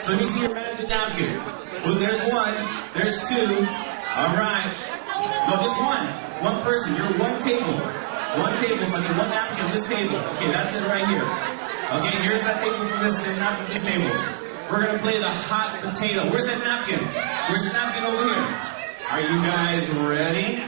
So let me see your magic napkin. Well, there's one. There's two. All right. No, just one. One person. You're one table. One table. So I need one napkin on this table. Okay, that's it right here. Okay, here's that table from this napkin from this table. We're gonna play the hot potato. Where's that napkin? Where's the napkin over here? Are you guys ready?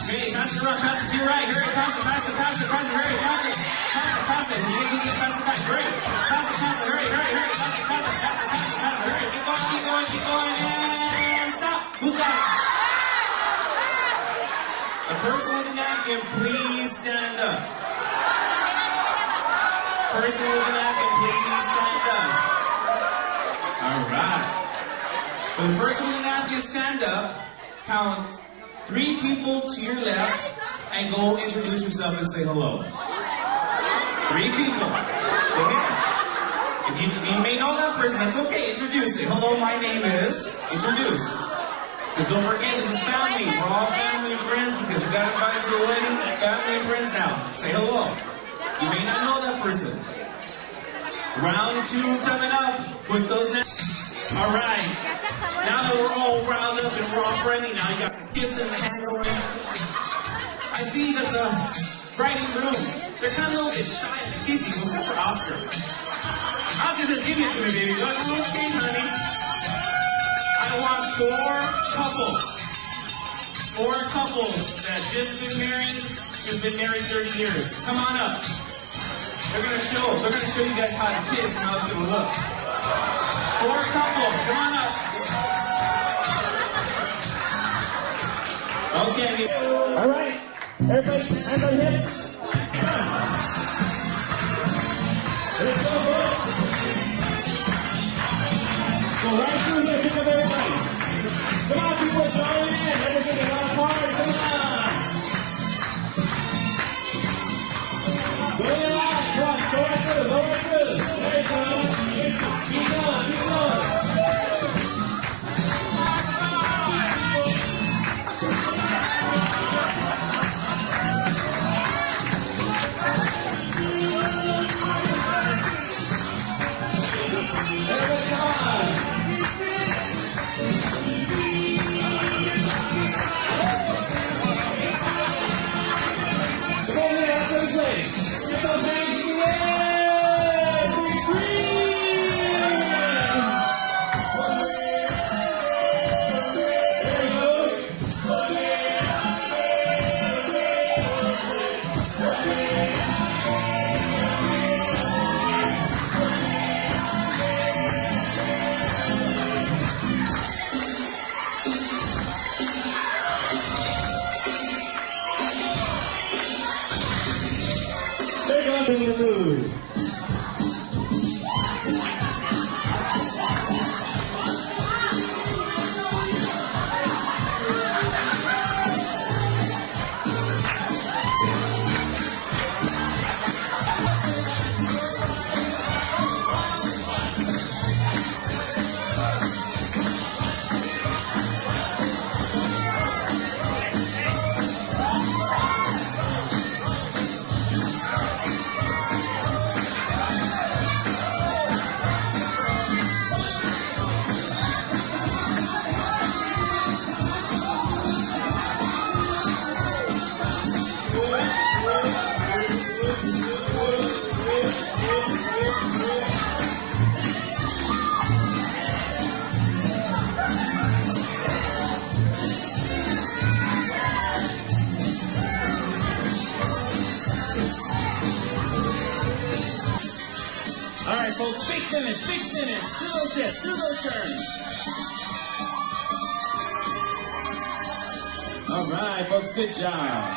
Okay, pass it around. Pass it to your right. Hurry, pass it, pass it, pass it, pass it. Hurry, pass it, pass it, pass it. You need to pass it back. Hurry, pass it, hurry, hurry, hurry. Pass it, pass it, pass it, pass it, pass it. Hurry, keep going, keep going, keep going. And stop. Who's got it? The person with the napkin, please stand up. Person with the napkin, please stand up. All right. For the person with the napkin, stand up. Count 3 people to your left and go introduce yourself and say hello. 3 people. Go ahead. If you may know that person, that's okay. Introduce it. Hello, my name is. Introduce. Because don't forget, this is family. We're all family and friends because you got invited to the wedding. Family and friends now. Say hello. You may not know that person. Round 2 coming up. Put those names. All right. Now that we're all riled up and we're all friendly, now you got a kiss in the hand going. I see that the bride and groom, they're kind of a little bit shy and kissy, except for Oscar. Oscar says, give it to me, baby. Okay, honey. I want 4 couples. 4 couples that just been married, just been married 30 years. Come on up. They're gonna show you guys how to kiss and how it's gonna look. 4 couples, come on up. Okay. All right. Everybody hips. Let's go, boys. Go right through here, pick up everybody. Come on, people, join in. Everything is on party. Come on. Go in line. Come on, go right through. Go right through. There you go. Keep going. Keep going. In the mood. All right, folks, big finish, big finish. Do those hits, do those turns. All right, folks, good job.